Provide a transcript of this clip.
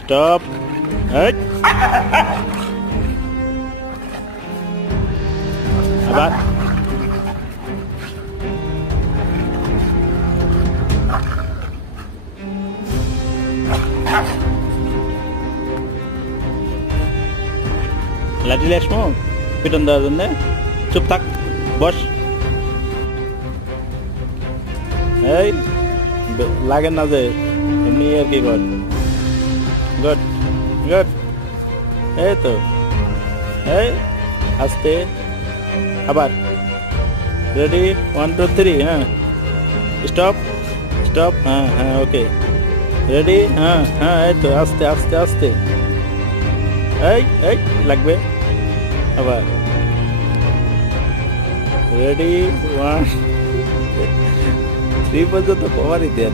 Stop. আবার লাঠি লেসমো পিটন দেওয়ার জন্য। চুপ থাক, বস। এই লাগে না যে, এমনি আর কি কর। গুড গুড, এই তো, এই আস্তে। আবার রেডি, 1 2 3, হ্যাঁ স্টপ স্টপ, হ্যাঁ হ্যাঁ ওকে রেডি, হ্যাঁ হ্যাঁ এই তো, আস্তে আস্তে আস্তে। এই এই লাগবে। আবার রেডি, 1 3 পর্যন্ত কভারই দেন।